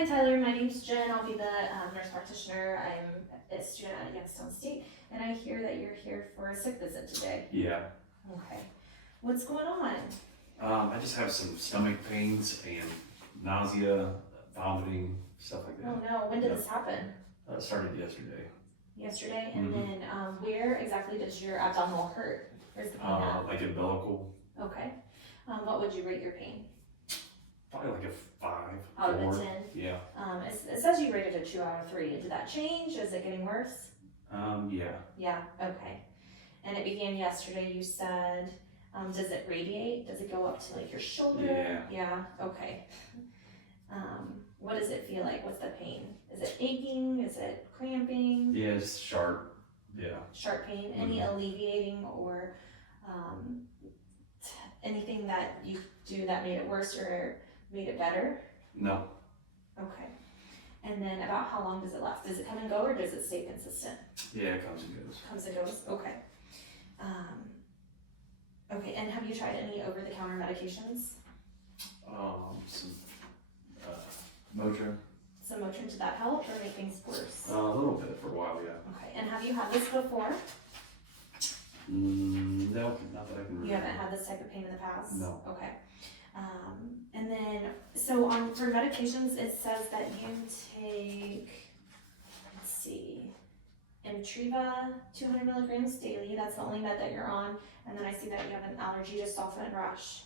Hi Tyler, my name's Jen. I'll be the nurse practitioner. I'm a student at Youngstown State, and I hear that you're here for a sick visit today. Yeah. Okay. What's going on? I just have some stomach pains and nausea, vomiting, stuff like that. Oh no, when did this happen? It started yesterday. Yesterday? And then where exactly does your abdominal hurt? Where's the pain at? Like umbilical. Okay. What would you rate your pain? Probably like a 5. Out of 4. a 10? Yeah. It says you rated a 2 out of 3. Did that change? Is it getting worse? Yeah. Yeah, okay. And it began yesterday, you said. Does it radiate? Does it go up to like your shoulder? Yeah. Yeah, okay. What does it feel like? What's the pain? Is it aching? Is it cramping? Yeah, it's sharp. Yeah. Sharp pain? Any alleviating or anything that you do that made it worse or made it better? No. Okay. And then about how long does it last? Does it come and go or does it stay consistent? Yeah, it comes and goes. Comes and goes? Okay. Okay, and have you tried any over-the-counter medications? Some Motrin. Some Motrin, did that help or make things worse? A little bit for a while, yeah. Okay, and have you had this before? No, not that I can remember. You haven't had this type of pain in the past? No. Okay. And then, so for medications, it says that you take, let's see, Emtriva, 200 milligrams daily. That's the only med that you're on. And then I see that you have an allergy to sulfa and rash.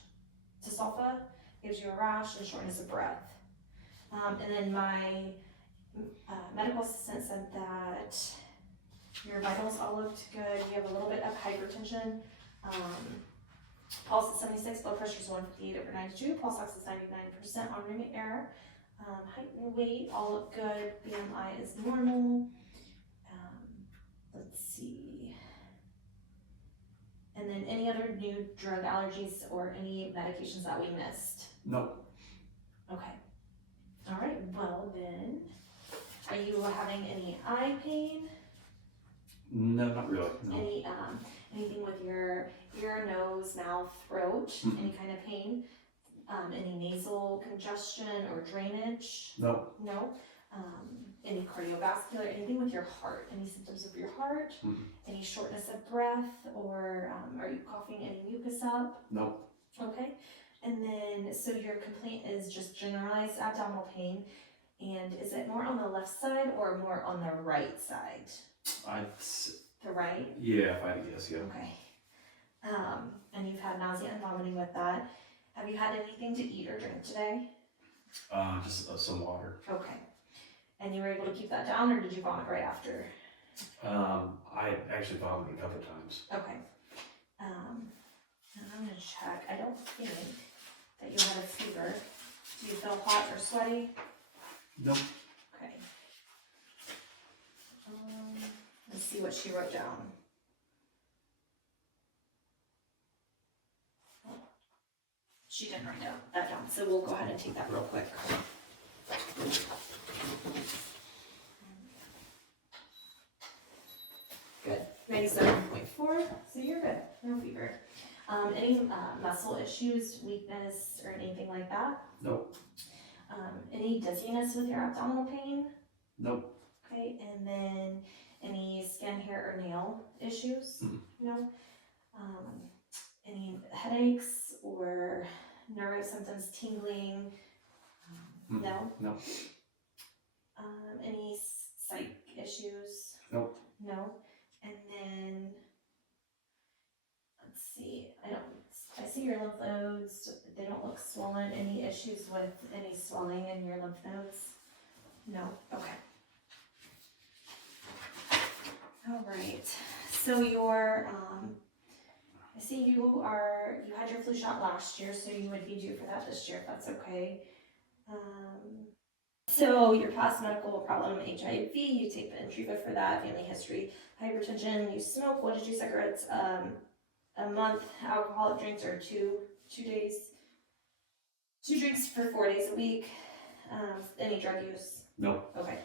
To sulfa gives you a rash and shortness of breath. And then my medical assistant said that your vitals all looked good. You have a little bit of hypertension. Pulse is 76, blood pressure is 158/92, pulse ox is 99% on room air. Height and weight all look good. BMI is normal. Let's see. And then any other new drug allergies or any medications that we missed? No. Okay. All right. Well then, are you having any eye pain? No, not really. No. Any anything with your ear, nose, mouth, throat? Any kind of pain? Any nasal congestion or drainage? No. No. Any cardiovascular? Anything with your heart? Any symptoms of your heart? Any shortness of breath, or are you coughing any mucus up? No. Okay. And then, so your complaint is just generalized abdominal pain, and is it more on the left side or more on the right side? The right? Yeah, if I had to guess, yeah. Okay. And you've had nausea and vomiting with that. Have you had anything to eat or drink today? Just some water. Okay. And you were able to keep that down, or did you vomit right after? I actually vomited a couple of times. Okay. And I'm gonna check. I don't think that you had a fever. Do you feel hot or sweaty? Nope. Okay. Let's see what she wrote down. She didn't write that down, so we'll go ahead and take that real quick. Good. 97.4, so you're good. No fever. Any muscle issues, weakness, or anything like that? Nope. Any dizziness with your abdominal pain? Nope. Okay, and then any skin, hair, or nail issues? No. Any headaches or nervous symptoms, tingling? No. No. Any psych issues? Nope. No. And then let's see. I see your lymph nodes. They don't look swollen. Any issues with any swelling in your lymph nodes? No. Okay. All right. So your I see you had your flu shot last year, so you would be due for that this year if that's okay. So your past medical problem, HIV, you take the Emtriva for that, family history, hypertension, you smoke 1 to 2 cigarettes a month, alcoholic drinks are 2 days, 2 drinks for 4 days a week, any drug use? No. Okay.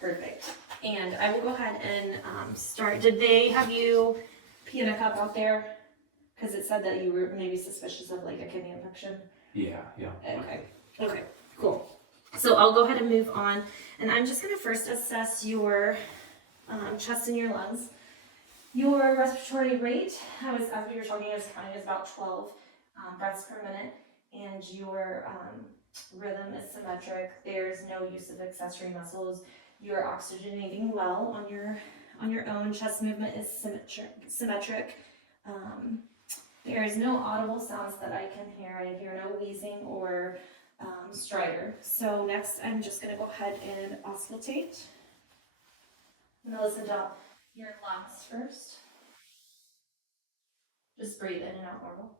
Perfect. And I will go ahead and start. Did they have you pee in a cup out there? Because it said that you were maybe suspicious of like a kidney infection. Yeah. Okay. Okay. Cool. So I'll go ahead and move on, and I'm just gonna first assess your chest and your lungs. Your respiratory rate, as we were talking, I was counting, is about 12 breaths per minute, and your rhythm is symmetric. There's no use of accessory muscles. You're oxygenating well on your own. Chest movement is symmetric. There is no audible sounds that I can hear. I hear no wheezing or stridor. So next, I'm just going to go ahead and auscultate. I'm going to listen to your lungs first. Just breathe in and out normal.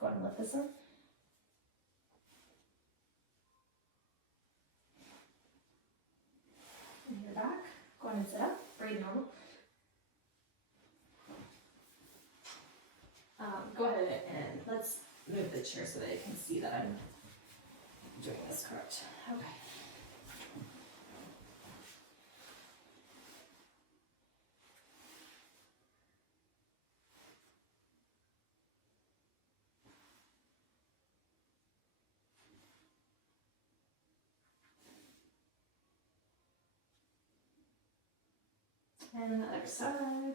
Go ahead and lift this up. And your back. Go ahead and sit up. Breathe normal. Go ahead and let's move the chair so that you can see that I'm doing this correct. Okay. And the other side.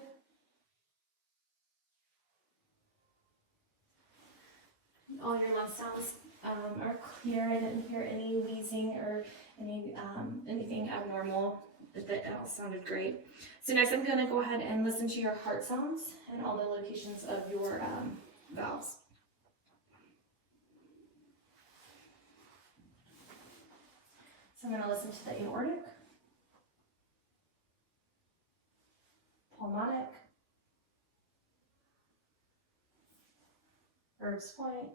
All your lung sounds are clear. I didn't hear any wheezing or anything abnormal. That all sounded great. So next I'm going to go ahead and listen to your heart sounds and all the locations of your valves. So I'm going to listen to the aortic, pulmonic, Bird's point,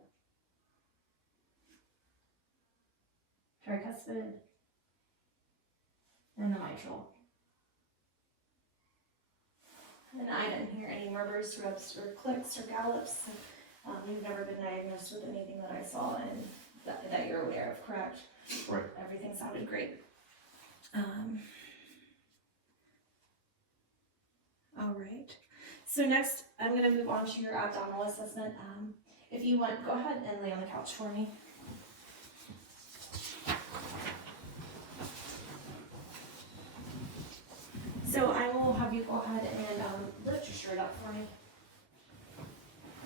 tricuspid, and the mitral. And I didn't hear any murmurs, rubs, or clicks or gallops. You've never been diagnosed with anything that I saw and that you're aware of, correct? Right. Everything sounded great. All right. So next, I'm going to move on to your abdominal assessment. If you want, go ahead and lay on the couch for me. So I will have you go ahead and lift your shirt up for me.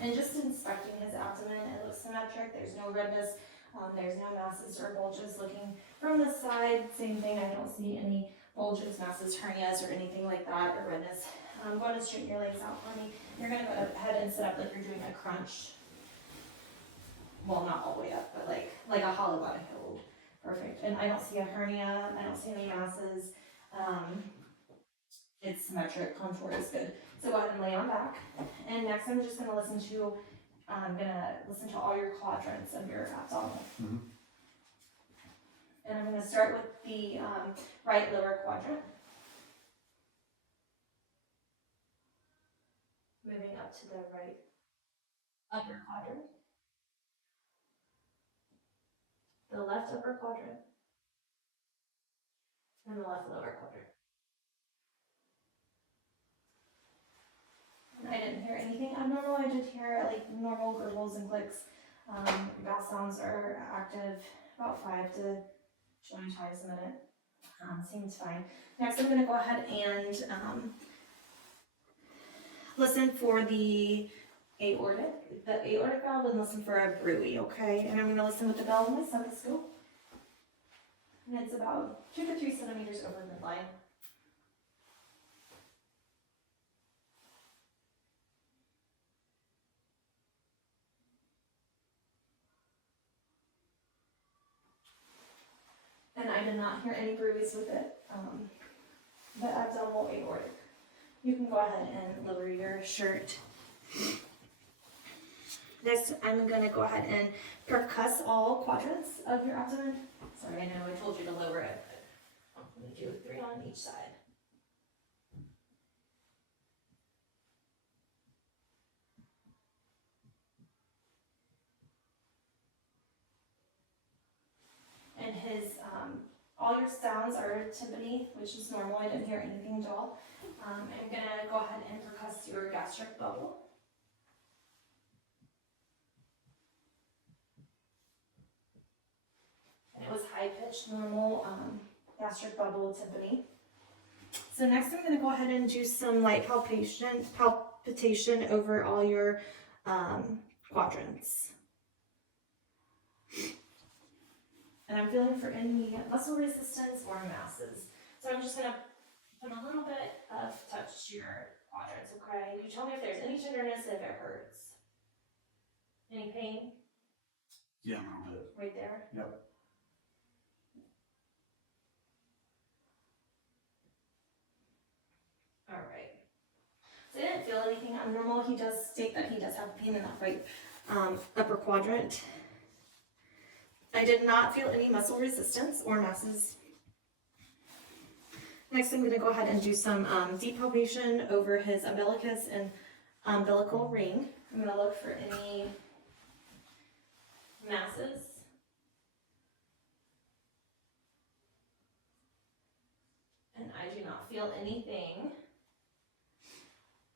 And just inspecting his abdomen, it looks symmetric. There's no redness. There's no masses or bulges. Looking from the side, same thing. I don't see any bulges, masses, hernias, or anything like that, or redness. Go ahead and straighten your legs out for me. You're going to go ahead and sit up like you're doing a crunch. Well, not all the way up, but like a hollow body hold. Perfect. And I don't see a hernia. I don't see any masses. It's symmetric. Contour is good. So go ahead and lay on back. And next, I'm just going to listen to all your quadrants of your abdominal. Mm-hmm. And I'm going to start with the right lower quadrant. Moving up to the right upper quadrant. The left upper quadrant. And the left lower quadrant. And I didn't hear anything abnormal. I did hear like normal gurgles and clicks. Vowel sounds are active about 5 to 20 times a minute. Seems fine. Next, I'm going to go ahead and listen for the aortic valve, and listen for a bruit, okay? And I'm going to listen with the bell on my stethoscope. And it's about 2 to 3 centimeters over midline. And I did not hear any bruits with it. The abdominal aortic. You can go ahead and lower your shirt. Next, I'm going to go ahead and percuss all quadrants of your abdomen. Sorry, I know I told you to lower it, but I'm going to do 3 on each side. And all your sounds are timpani, which is normal. I didn't hear anything at all. I'm gonna go ahead and percuss your gastric bubble. And it was high-pitched, normal gastric bubble timpani. So next I'm going to go ahead and do some light palpitation over all your quadrants. And I'm feeling for any muscle resistance or masses. So I'm just going to put a little bit of touch to your quadrants, okay? You tell me if there's any tenderness, if it hurts. Any pain? Yeah, a little bit. Right there? Yep. All right. So I didn't feel anything abnormal. He does state that he does have pain in that right upper quadrant. I did not feel any muscle resistance or masses. Next, I'm going to go ahead and do some deep palpation over his umbilicus and umbilical ring. I'm going to look for any masses. And I do not feel anything.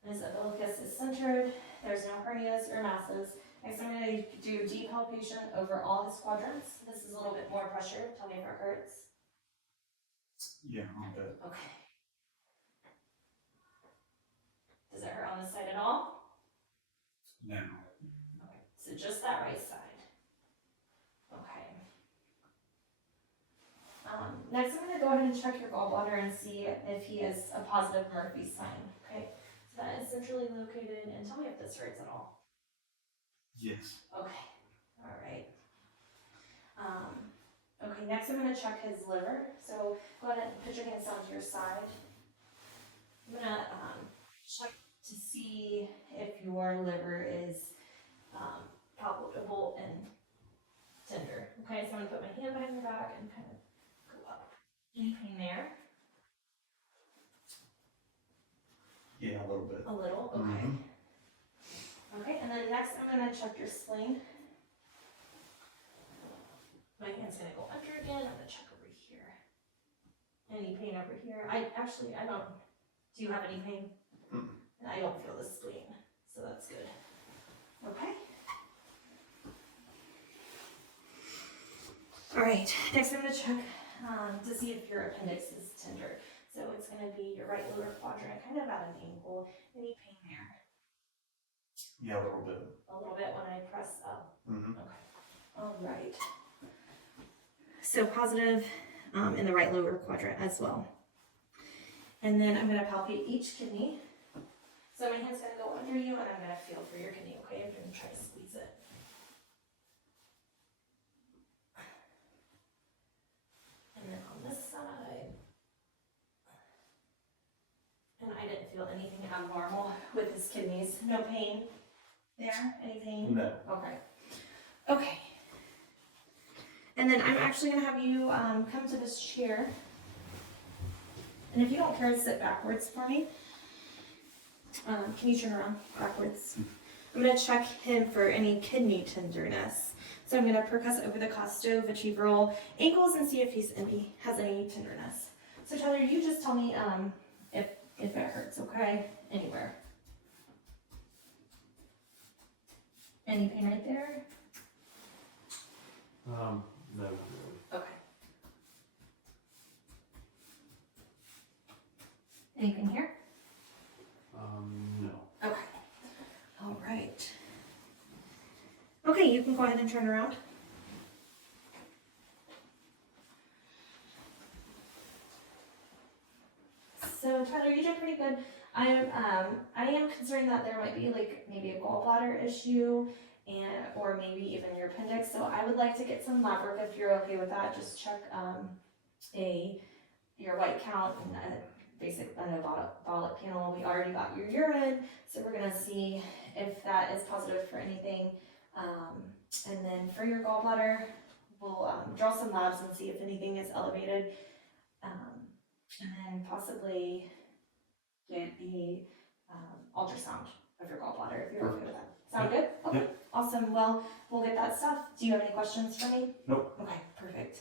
His umbilicus is centered. There's no hernias or masses. Next, I'm going to do deep palpation over all his quadrants. This is a little bit more pressure. Tell me if it hurts. Yeah, a little bit. Okay. Does it hurt on this side at all? No. Okay. So just that right side. Okay. Next, I'm going to go ahead and check your gallbladder and see if he is a positive Murphy sign. Okay. So that is centrally located, and tell me if this hurts at all. Yes. Okay, all right. Okay, next I'm going to check his liver. So go ahead and put your hands down to your side. I'm going to check to see if your liver is palpable and tender. Okay, so I'm going to put my hand behind your back and kind of go up. Any pain there? Yeah, a little bit. A little, okay. Mm-hmm. Okay, and then next I'm going to check your spleen. My hand's going to go under again. I'm going to check over here. Any pain over here? I don't. Do you have any pain? Mm-mm. And I don't feel the spleen, so that's good. Okay. All right, next I'm going to check to see if your appendix is tender. So it's going to be your right lower quadrant, kind of at an angle. Any pain there? Yeah, a little bit. A little bit when I press up. Mm-hmm. Okay. All right. So positive in the right lower quadrant as well. And then I'm going to palpate each kidney. So my hand's going to go under you and I'm going to feel for your kidney, okay? I'm going to try to squeeze it. And then on this side. And I didn't feel anything abnormal with his kidneys. No pain there? Any pain? No. Okay. Okay. And then I'm actually going to have you come to this chair. And if you don't care, sit backwards for me. Can you turn around backwards? I'm going to check him for any kidney tenderness. So I'm going to percuss over the costovertebral ankles and see if has any tenderness. So Tyler, you just tell me if it hurts, okay? Anywhere. Any pain right there? No. Okay. Anything here? No. Okay. All right. Okay, you can go ahead and turn around. So Tyler, you did pretty good. I am concerned that there might be like maybe a gallbladder issue or maybe even your appendix. So I would like to get some lab work if you're okay with that. Just check your white count and basic anabolic panel. We already got your urine, so we're gonna see if that is positive for anything. And then for your gallbladder, we'll draw some labs and see if anything is elevated. And then possibly get a ultrasound of your gallbladder if you're okay with that. Sound good? Okay, awesome. Well, we'll get that stuff. Do you have any questions for me? Nope. Okay, perfect.